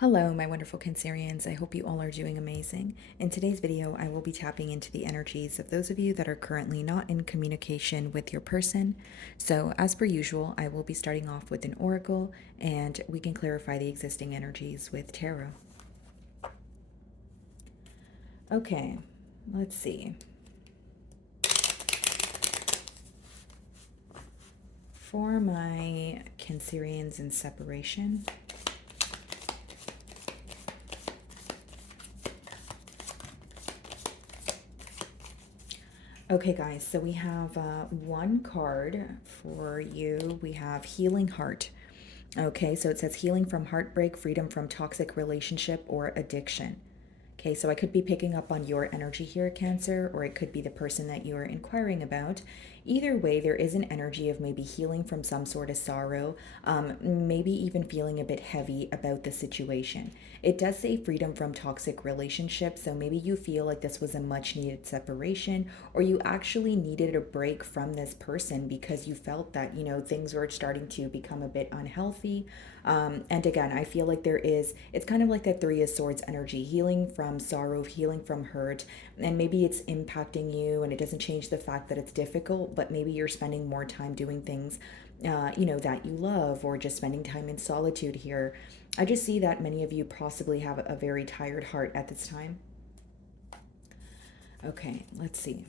Hello, my wonderful Cancerians. I hope you all are doing amazing. In today's video, I will be tapping into the energies of those of you that are currently not in communication with your person. So, as per usual, I will be starting off with an oracle and we can clarify the existing energies with tarot. Okay, let's see. For my Cancerians in separation, okay, guys, so we have one card for you. We have Healing Heart. Okay, so it says healing from heartbreak, freedom from toxic relationship or addiction. Okay, so I could be picking up on your energy here, Cancer, or it could be the person that you are inquiring about. Either way, there is an energy of maybe healing from some sort of sorrow, maybe even feeling a bit heavy about the situation. It does say freedom from toxic relationships, so maybe you feel like this was a much needed separation, or you actually needed a break from this person because you felt that, things were starting to become a bit unhealthy. And again, I feel like it's kind of like that Three of Swords energy, healing from sorrow, healing from hurt, and maybe it's impacting you and it doesn't change the fact that it's difficult, but maybe you're spending more time doing things, that you love, or just spending time in solitude here. I just see that many of you possibly have a very tired heart at this time. Okay, let's see.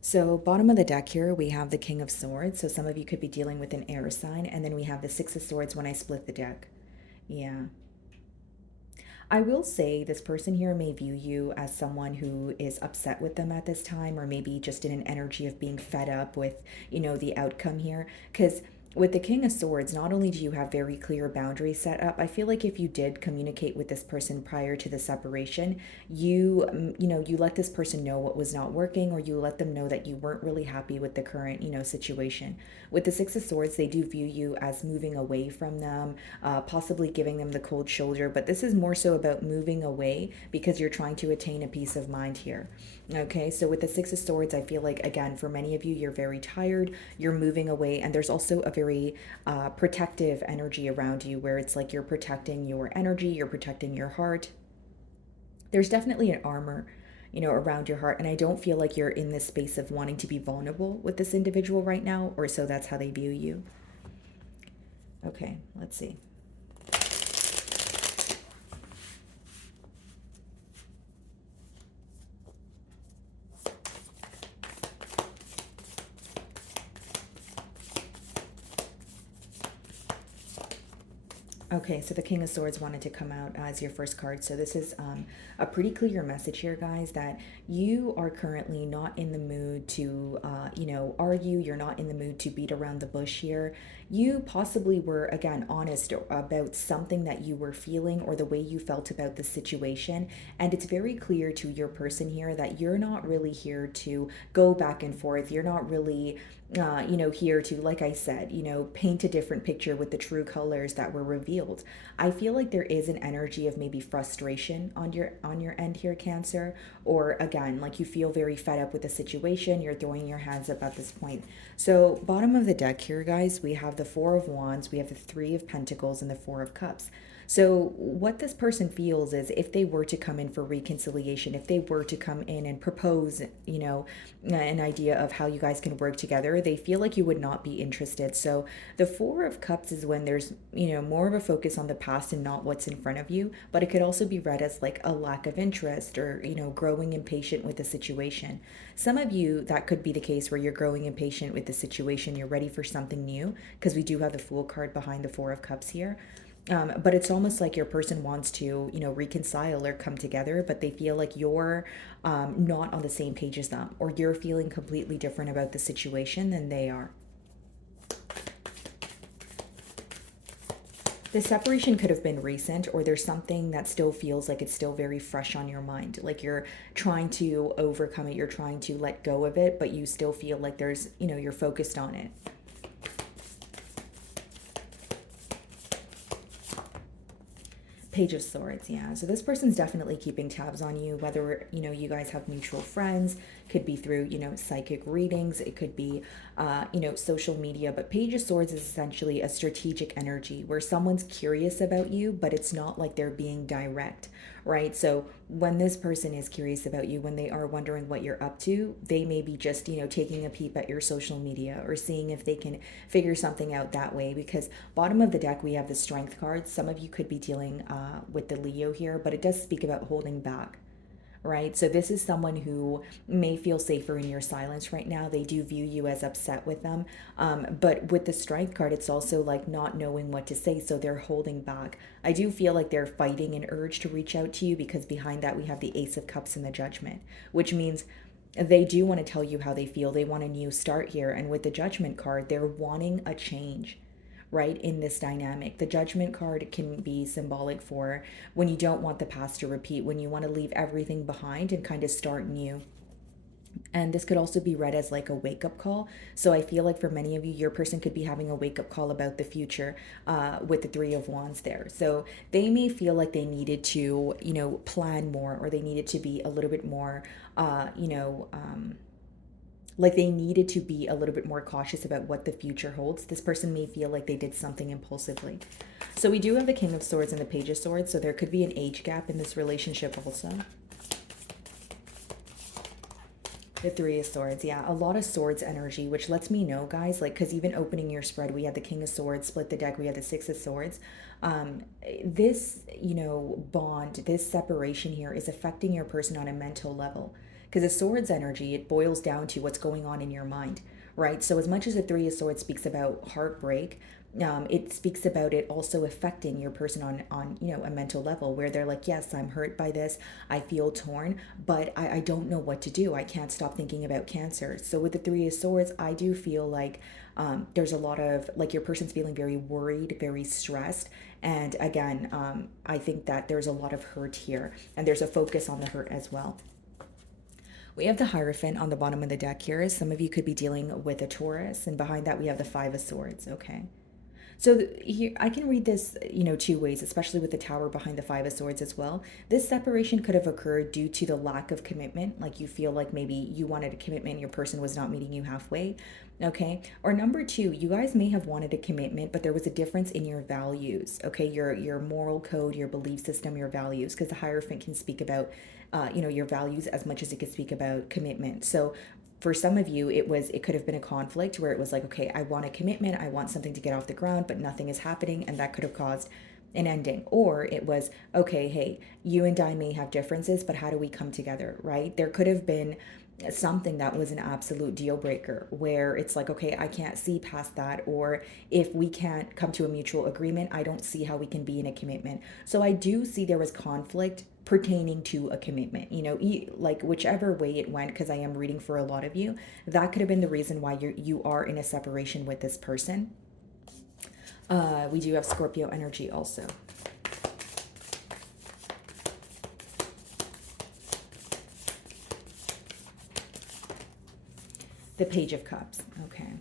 So bottom of the deck here, we have the King of Swords. So some of you could be dealing with an air sign. And then we have the Six of Swords when I split the deck. Yeah. I will say this person here may view you as someone who is upset with them at this time, or maybe just in an energy of being fed up with, the outcome here. Because with the King of Swords, not only do you have very clear boundaries set up, I feel like if you did communicate with this person prior to the separation, you let this person know what was not working, or you let them know that you weren't really happy with the current, situation. With the Six of Swords, they do view you as moving away from them, possibly giving them the cold shoulder, but this is more so about moving away because you're trying to attain a peace of mind here. Okay, so with the Six of Swords, I feel like, again, for many of you, you're very tired, you're moving away, and there's also a very protective energy around you where it's like you're protecting your energy, you're protecting your heart. There's definitely an armor, around your heart, and I don't feel like you're in this space of wanting to be vulnerable with this individual right now, or so that's how they view you. Okay, let's see. Okay, so the King of Swords wanted to come out as your first card. So this is a pretty clear message here, guys, that you are currently not in the mood to, argue. You're not in the mood to beat around the bush here. You possibly were, again, honest about something that you were feeling or the way you felt about the situation. And it's very clear to your person here that you're not really here to go back and forth. You're not really here to, like I said, paint a different picture with the true colors that were revealed. I feel like there is an energy of maybe frustration on your end here, Cancer, or again, like you feel very fed up with the situation. You're throwing your hands up at this point. So bottom of the deck here, guys, we have the Four of Wands, we have the Three of Pentacles, and the Four of Cups. So, what this person feels is if they were to come in for reconciliation, if they were to come in and propose, an idea of how you guys can work together, they feel like you would not be interested. So, the Four of Cups is when there's, more of a focus on the past and not what's in front of you, but it could also be read as like a lack of interest or, growing impatient with the situation. Some of you, that could be the case where you're growing impatient with the situation, you're ready for something new, because we do have the Fool card behind the Four of Cups here. But it's almost like your person wants to, reconcile or come together, but they feel like you're not on the same page as them, or you're feeling completely different about the situation than they are. The separation could have been recent, or there's something that still feels like it's still very fresh on your mind. Like you're trying to overcome it, you're trying to let go of it, but you still feel like there's, you're focused on it. Page of Swords, yeah. So this person's definitely keeping tabs on you, whether, you guys have mutual friends, could be through, psychic readings. It could be, social media. But Page of Swords is essentially a strategic energy where someone's curious about you, but it's not like they're being direct, right? So when this person is curious about you, when they are wondering what you're up to, they may be just, taking a peep at your social media or seeing if they can figure something out that way. Because bottom of the deck, we have the Strength card. Some of you could be dealing with the Leo here, but it does speak about holding back, right? So this is someone who may feel safer in your silence right now. They do view you as upset with them. But with the Strength card, it's also like not knowing what to say. So they're holding back. I do feel like they're fighting an urge to reach out to you because behind that, we have the Ace of Cups and the Judgment, which means they do want to tell you how they feel. They want a new start here. And with the Judgment card, they're wanting a change, right? In this dynamic, the Judgment card can be symbolic for when you don't want the past to repeat, when you want to leave everything behind and kind of start new. And this could also be read as like a wake up call. So I feel like for many of you, your person could be having a wake up call about the future with the Three of Wands there. So they may feel like they needed to, plan more, or they needed to be a little bit more, like they needed to be a little bit more cautious about what the future holds. This person may feel like they did something impulsively. So we do have the King of Swords and the Page of Swords. So there could be an age gap in this relationship also. The Three of Swords, yeah, a lot of swords energy, which lets me know, guys, like, because even opening your spread, we had the King of Swords, split the deck, we had the Six of Swords. This, bond, this separation here is affecting your person on a mental level. Because the swords energy, it boils down to what's going on in your mind, right? So as much as the Three of Swords speaks about heartbreak, it speaks about it also affecting your person on a mental level, where they're like, yes, I'm hurt by this, I feel torn, but I don't know what to do. I can't stop thinking about cancer. So with the Three of Swords, I do feel like there's a lot of, like, your person's feeling very worried, very stressed. And again, I think that there's a lot of hurt here, and there's a focus on the hurt as well. We have the Hierophant on the bottom of the deck here. Some of you could be dealing with a Taurus, and behind that we have the Five of Swords. Okay. So here, I can read this, two ways, especially with the Tower behind the Five of Swords as well. This separation could have occurred due to the lack of commitment. Like you feel like maybe you wanted a commitment, your person was not meeting you halfway. Okay. Or number two, you guys may have wanted a commitment, but there was a difference in your values. Okay. Your moral code, your belief system, your values, because the Hierophant can speak about, your values as much as it could speak about commitment. So for some of you, it could have been a conflict where it was like, okay, I want a commitment, I want something to get off the ground, but nothing is happening, and that could have caused an ending. Or it was, okay, hey, you and I may have differences, but how do we come together, right? There could have been something that was an absolute deal breaker where it's like, okay, I can't see past that, or if we can't come to a mutual agreement, I don't see how we can be in a commitment. So I do see there was conflict pertaining to a commitment, like whichever way it went, because I am reading for a lot of you, that could have been the reason why you are in a separation with this person. We do have Scorpio energy also. The Page of Cups. Okay.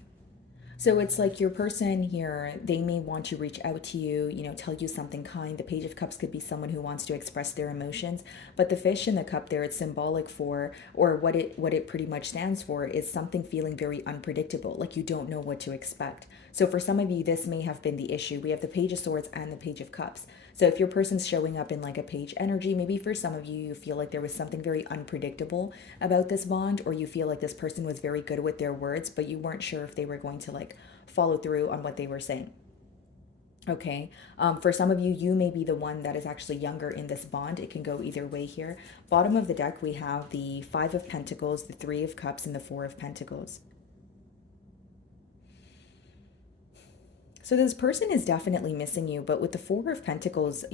So it's like your person here, they may want to reach out to you, tell you something kind. The Page of Cups could be someone who wants to express their emotions, but the fish in the cup there, it's symbolic for, or what it pretty much stands for is something feeling very unpredictable, like you don't know what to expect. So for some of you, this may have been the issue. We have the Page of Swords and the Page of Cups. So if your person's showing up in like a page energy, maybe for some of you, you feel like there was something very unpredictable about this bond, or you feel like this person was very good with their words, but you weren't sure if they were going to like follow through on what they were saying. Okay. For some of you, you may be the one that is actually younger in this bond. It can go either way here. Bottom of the deck, we have the Five of Pentacles, the Three of Cups, and the Four of Pentacles. So this person is definitely missing you, but with the Four of Pentacles,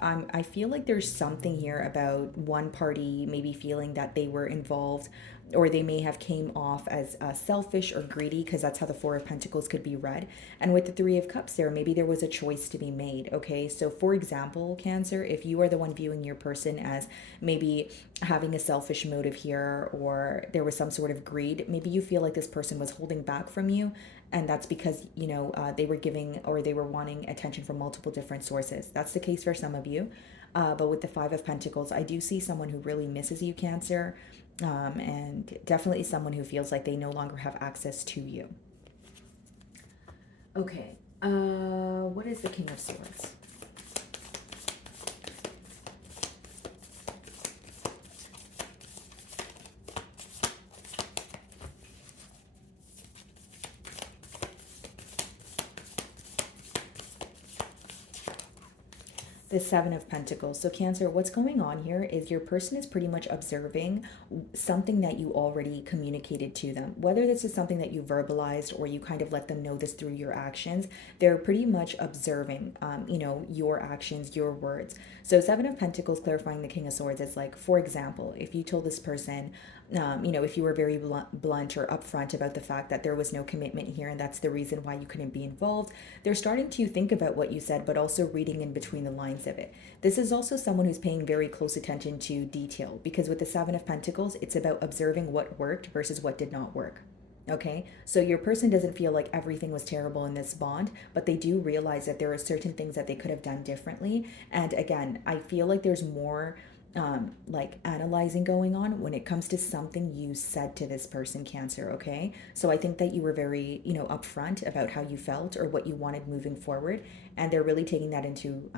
I feel like there's something here about one party maybe feeling that they were involved, or they may have came off as selfish or greedy, because that's how the Four of Pentacles could be read. And with the Three of Cups there, maybe there was a choice to be made. Okay, so for example, Cancer, if you are the one viewing your person as maybe having a selfish motive here, or there was some sort of greed, maybe you feel like this person was holding back from you, And that's because, they were giving or they were wanting attention from multiple different sources. That's the case for some of you. But with the Five of Pentacles, I do see someone who really misses you, Cancer, and definitely someone who feels like they no longer have access to you. Okay, what is the King of Swords? The Seven of Pentacles. So Cancer, what's going on here is your person is pretty much observing something that you already communicated to them. Whether this is something that you verbalized or you kind of let them know this through your actions, they're pretty much observing, your actions, your words. So Seven of Pentacles clarifying the King of Swords is like, for example, if you told this person, if you were very blunt or upfront about the fact that there was no commitment here and that's the reason why you couldn't be involved, they're starting to think about what you said, but also reading in between the lines of it. This is also someone who's paying very close attention to detail, because with the Seven of Pentacles, it's about observing what worked versus what did not work. Okay, so your person doesn't feel like everything was terrible in this bond, but they do realize that there are certain things that they could have done differently. And again, I feel like there's more like analyzing going on when it comes to something you said to this person, Cancer. Okay, so I think that you were very upfront about how you felt or what you wanted moving forward, and they're really taking that into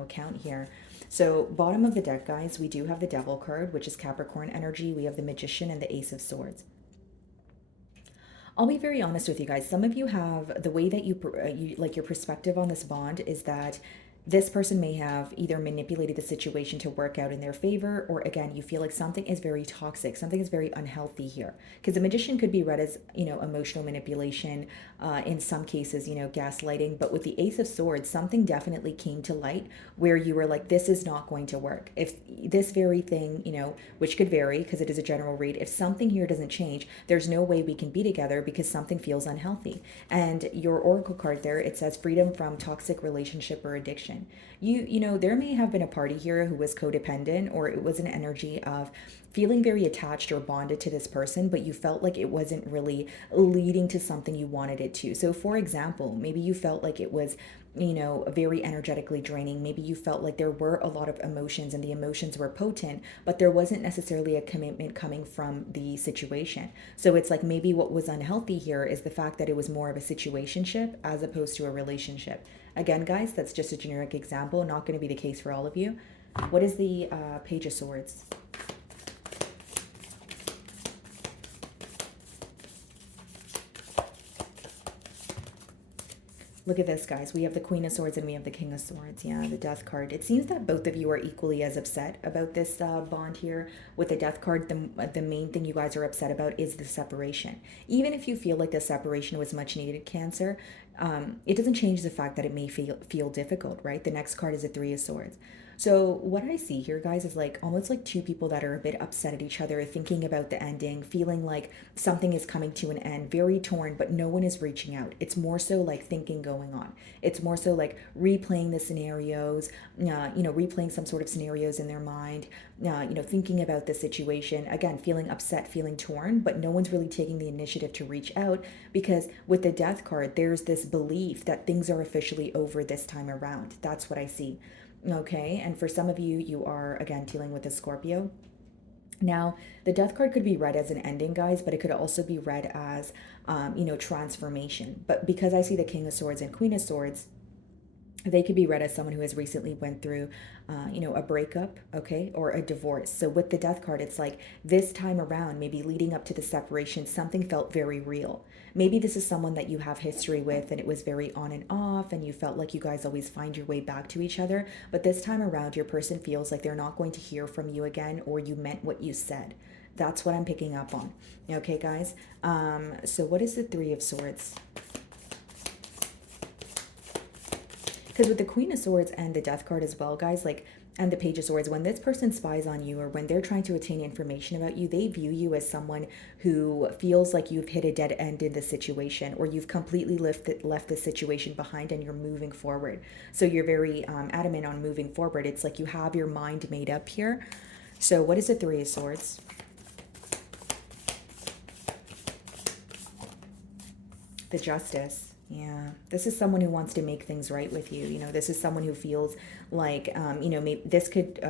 account here. So bottom of the deck, guys, we do have the Devil card, which is Capricorn energy. We have the Magician and the Ace of Swords. I'll be very honest with you guys. Some of you have the way that you like your perspective on this bond is that this person may have either manipulated the situation to work out in their favor, or again, you feel like something is very toxic, something is very unhealthy here. Because the Magician could be read as, emotional manipulation, in some cases, gaslighting. But with the Ace of Swords, something definitely came to light where you were like, this is not going to work. If this very thing, which could vary because it is a general read, if something here doesn't change, there's no way we can be together because something feels unhealthy. And your Oracle card there, it says freedom from toxic relationship or addiction. There may have been a party here who was codependent, or it was an energy of feeling very attached or bonded to this person, but you felt like it wasn't really leading to something you wanted it to. So for example, maybe you felt like it was very energetically draining. Maybe you felt like there were a lot of emotions and the emotions were potent, but there wasn't necessarily a commitment coming from the situation. So it's like maybe what was unhealthy here is the fact that it was more of a situationship as opposed to a relationship. Again, guys, that's just a generic example, not going to be the case for all of you. What is the Page of Swords? Look at this, guys. We have the Queen of Swords and we have the King of Swords. Yeah, the Death card. It seems that both of you are equally as upset about this bond here. With the Death card, the main thing you guys are upset about is the separation. Even if you feel like the separation was much needed, Cancer, it doesn't change the fact that it may feel difficult, right? The next card is a Three of Swords. So what I see here, guys, is like almost like two people that are a bit upset at each other, thinking about the ending, feeling like something is coming to an end, very torn, but no one is reaching out. It's more so like thinking going on. It's more so like replaying the scenarios, replaying some sort of scenarios in their mind, thinking about the situation, again, feeling upset, feeling torn, but no one's really taking the initiative to reach out, because with the Death card, there's this belief that things are officially over this time around. That's what I see. Okay, and for some of you, you are, again, dealing with a Scorpio. Now, the Death card could be read as an ending, guys, but it could also be read as, transformation. But because I see the King of Swords and Queen of Swords, they could be read as someone who has recently went through, a breakup, okay, or a divorce. So with the Death card, it's like this time around, maybe leading up to the separation, something felt very real. Maybe this is someone that you have history with and it was very on and off and you felt like you guys always find your way back to each other. But this time around, your person feels like they're not going to hear from you again, or you meant what you said. That's what I'm picking up on. Okay, guys? So what is the Three of Swords? Because with the Queen of Swords and the Death card as well, guys, like, and the Page of Swords, when this person spies on you or when they're trying to attain information about you, they view you as someone who feels like you've hit a dead end in the situation, or you've completely left the situation behind and you're moving forward. So you're very adamant on moving forward. It's like you have your mind made up here. So what is the Three of Swords? The Justice. Yeah. This is someone who wants to make things right with you. This is someone who feels like, maybe this could,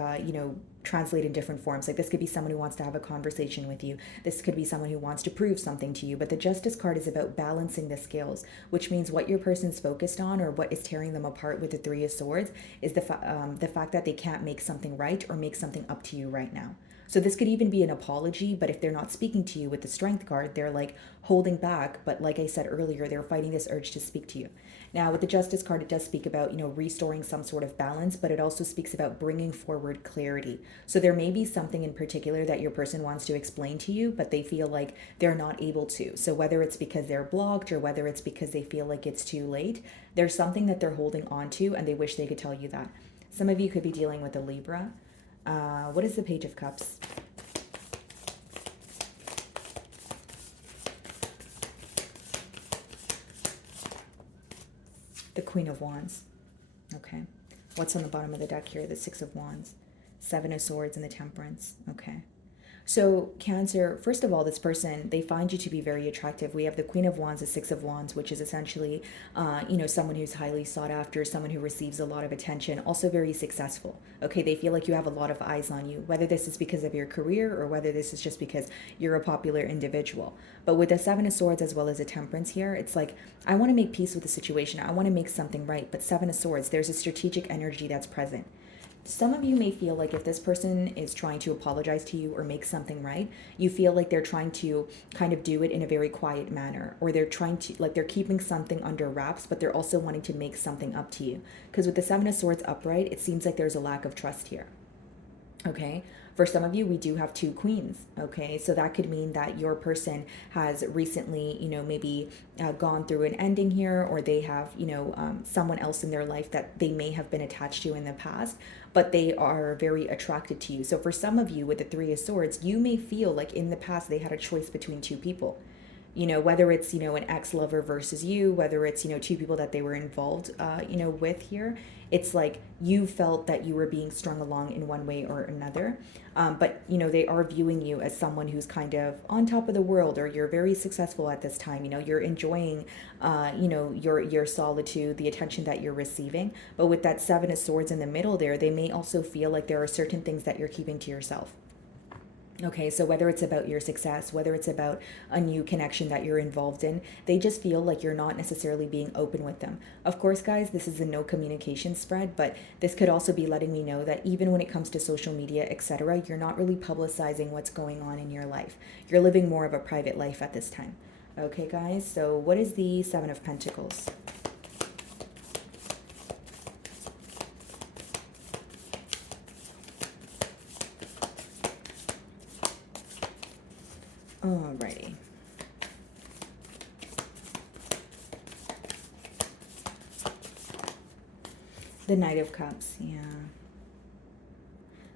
translate in different forms. Like this could be someone who wants to have a conversation with you. This could be someone who wants to prove something to you. But the Justice card is about balancing the scales, which means what your person's focused on or what is tearing them apart with the Three of Swords is the fact that they can't make something right or make something up to you right now. So this could even be an apology, but if they're not speaking to you with the Strength card, they're like holding back. But like I said earlier, they're fighting this urge to speak to you. Now, with the Justice card, it does speak about, restoring some sort of balance, but it also speaks about bringing forward clarity. So there may be something in particular that your person wants to explain to you, but they feel like they're not able to. So whether it's because they're blocked or whether it's because they feel like it's too late, there's something that they're holding on to and they wish they could tell you that. Some of you could be dealing with a Libra. What is the Page of Cups? The Queen of Wands. Okay. What's on the bottom of the deck here? The Six of Wands, Seven of Swords, and the Temperance. Okay. So Cancer, first of all, this person, they find you to be very attractive. We have the Queen of Wands, the Six of Wands, which is essentially, someone who's highly sought after, someone who receives a lot of attention, also very successful. Okay, they feel like you have a lot of eyes on you, whether this is because of your career or whether this is just because you're a popular individual. But with the Seven of Swords as well as the Temperance here, it's like, I want to make peace with the situation. I want to make something right. But Seven of Swords, there's a strategic energy that's present. Some of you may feel like if this person is trying to apologize to you or make something right, you feel like they're trying to kind of do it in a very quiet manner, or they're trying to, like, they're keeping something under wraps, but they're also wanting to make something up to you. Because with the Seven of Swords upright, it seems like there's a lack of trust here. Okay. For some of you, we do have two queens. Okay. So that could mean that your person has recently, maybe gone through an ending here, or they have, someone else in their life that they may have been attached to in the past, but they are very attracted to you. So for some of you with the Three of Swords, you may feel like in the past they had a choice between two people. Whether it's, an ex-lover versus you, whether it's, two people that they were involved, with here, it's like you felt that you were being strung along in one way or another. But, they are viewing you as someone who's kind of on top of the world, or you're very successful at this time. You're enjoying, your solitude, the attention that you're receiving. But with that Seven of Swords in the middle there, they may also feel like there are certain things that you're keeping to yourself. Okay, so whether it's about your success, whether it's about a new connection that you're involved in, they just feel like you're not necessarily being open with them. Of course, guys, this is a no communication spread, but this could also be letting me know that even when it comes to social media, etc., you're not really publicizing what's going on in your life. You're living more of a private life at this time. Okay, guys, so what is the Seven of Pentacles? Alrighty. The Knight of Cups, yeah.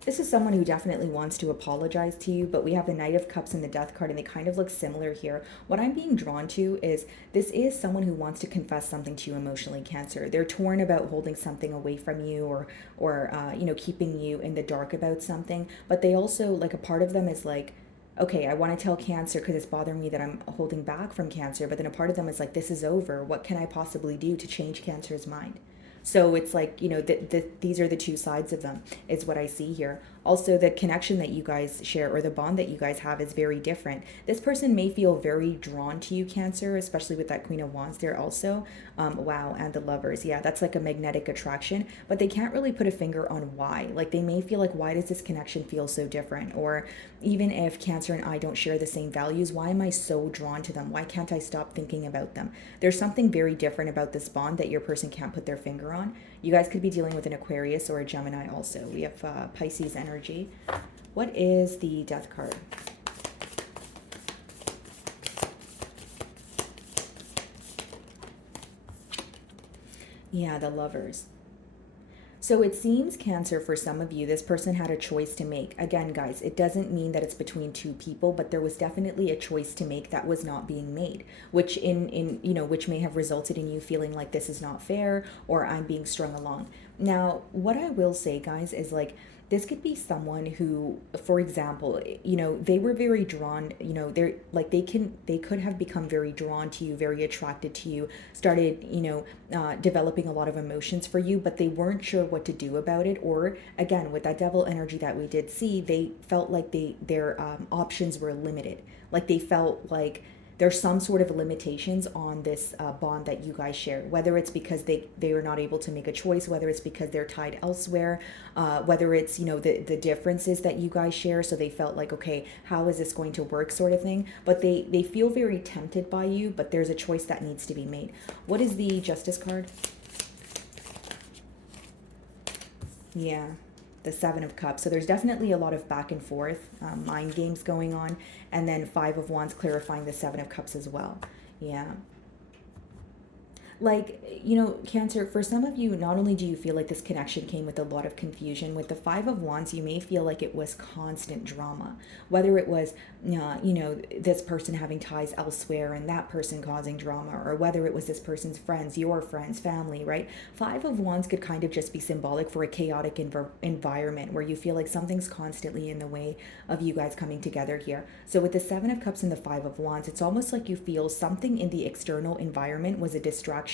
This is someone who definitely wants to apologize to you, but we have the Knight of Cups and the Death card, and they kind of look similar here. What I'm being drawn to is this is someone who wants to confess something to you emotionally, Cancer. They're torn about holding something away from you, or keeping you in the dark about something, but they also, like, a part of them is like, okay, I want to tell Cancer because it's bothering me that I'm holding back from Cancer, but then a part of them is like, this is over. What can I possibly do to change Cancer's mind? So it's like, these are the two sides of them, is what I see here. Also, the connection that you guys share, or the bond that you guys have, is very different. This person may feel very drawn to you, Cancer, especially with that Queen of Wands there also. Wow, and the Lovers. Yeah, that's like a magnetic attraction, but they can't really put a finger on why. Like, they may feel like, why does this connection feel so different? Or even if Cancer and I don't share the same values, why am I so drawn to them? Why can't I stop thinking about them? There's something very different about this bond that your person can't put their finger on. You guys could be dealing with an Aquarius or a Gemini also. We have Pisces energy. What is the Death card? Yeah, the Lovers. So it seems, Cancer, for some of you, this person had a choice to make. Again, guys, it doesn't mean that it's between two people, but there was definitely a choice to make that was not being made, which which may have resulted in you feeling like this is not fair, or I'm being strung along. Now, what I will say, guys, is like, This could be someone who, for example, they were very drawn, they're like they could have become very drawn to you, very attracted to you, started, developing a lot of emotions for you, but they weren't sure what to do about it. Or again, with that devil energy that we did see, they felt like their options were limited. Like they felt like there's some sort of limitations on this bond that you guys share, whether it's because they are not able to make a choice, whether it's because they're tied elsewhere, whether it's the differences that you guys share, so they felt like, okay, how is this going to work, sort of thing. But they feel very tempted by you, but there's a choice that needs to be made. What is the Justice card? Yeah, the Seven of Cups. So there's definitely a lot of back and forth, mind games going on. And then Five of Wands clarifying the Seven of Cups as well. Yeah. Like, Cancer, for some of you, not only do you feel like this connection came with a lot of confusion, with the Five of Wands, you may feel like it was constant drama. Whether it was, this person having ties elsewhere and that person causing drama, or whether it was this person's friends, your friends, family, right? Five of Wands could kind of just be symbolic for a chaotic environment where you feel like something's constantly in the way of you guys coming together here. So with the Seven of Cups and the Five of Wands, it's almost like you feel something in the external environment was a distraction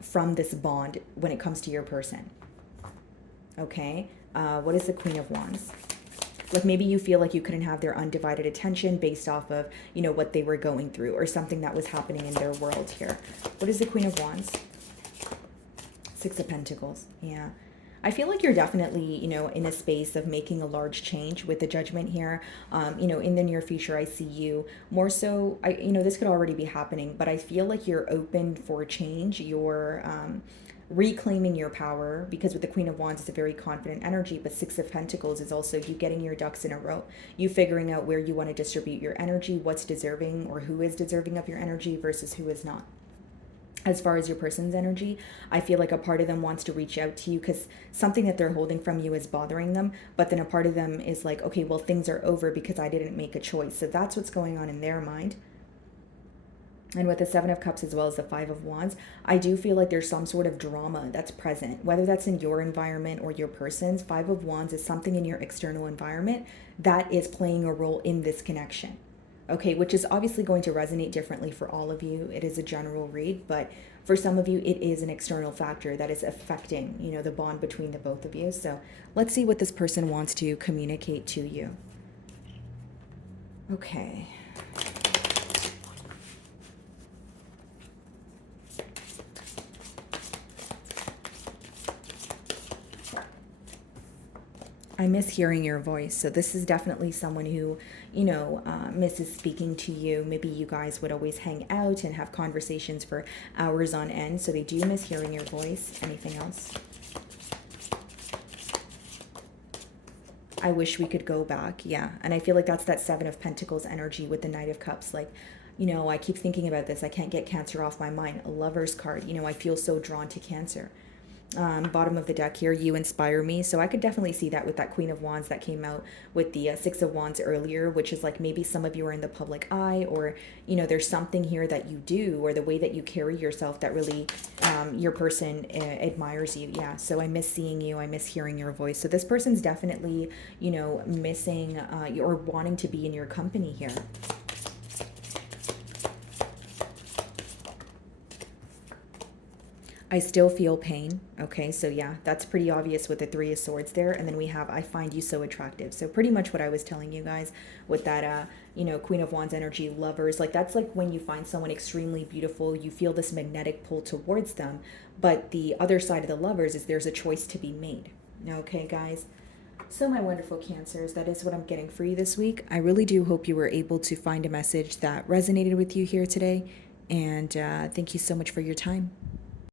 from this bond when it comes to your person. Okay, what is the Queen of Wands? Like maybe you feel like you couldn't have their undivided attention based off of, what they were going through or something that was happening in their world here. What is the Queen of Wands? Six of Pentacles. Yeah. I feel like you're definitely, in a space of making a large change with the Judgment here. In the near future, I see you more so, this could already be happening, but I feel like you're open for change. You're reclaiming your power, because with the Queen of Wands, it's a very confident energy, but Six of Pentacles is also you getting your ducks in a row, you figuring out where you want to distribute your energy, what's deserving or who is deserving of your energy versus who is not. As far as your person's energy, I feel like a part of them wants to reach out to you because something that they're holding from you is bothering them. But then a part of them is like, okay, well, things are over because I didn't make a choice. So that's what's going on in their mind. And with the Seven of Cups as well as the Five of Wands, I do feel like there's some sort of drama that's present, whether that's in your environment or your person's. Five of Wands is something in your external environment that is playing a role in this connection. Okay, which is obviously going to resonate differently for all of you. It is a general read, but for some of you, it is an external factor that is affecting, the bond between the both of you. So let's see what this person wants to communicate to you. Okay. I miss hearing your voice. So this is definitely someone who, misses speaking to you. Maybe you guys would always hang out and have conversations for hours on end. So they do miss hearing your voice. Anything else? I wish we could go back. Yeah. And I feel like that's that Seven of Pentacles energy with the Knight of Cups. Like, I keep thinking about this. I can't get Cancer off my mind. A Lover's card. I feel so drawn to Cancer. Bottom of the deck here, you inspire me. So I could definitely see that with that Queen of Wands that came out with the Six of Wands earlier, which is like maybe some of you are in the public eye, or there's something here that you do or the way that you carry yourself that really your person admires you. Yeah, so I miss seeing you, I miss hearing your voice. So this person's definitely missing or wanting to be in your company here. I still feel pain. Okay, so yeah, that's pretty obvious with the Three of Swords there. And then we have, I find you so attractive. So pretty much what I was telling you guys with that, Queen of Wands energy, Lovers. Like that's like when you find someone extremely beautiful, you feel this magnetic pull towards them. But the other side of the Lovers is there's a choice to be made. Okay, guys? So my wonderful Cancers, that is what I'm getting for you this week. I really do hope you were able to find a message that resonated with you here today. And thank you so much for your time.